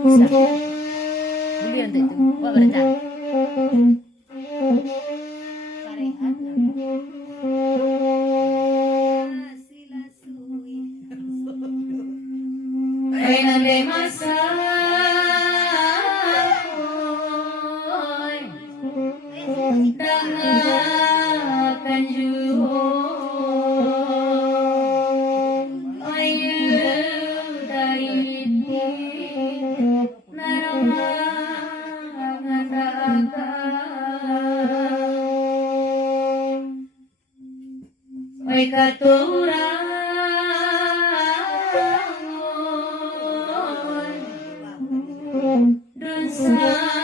Bisa. Beli untuk itu. Buat berita. Karehan Kainan de masakoy Daakan juhon Ayu daiti Narangan dakan Oy katurangon Dun sa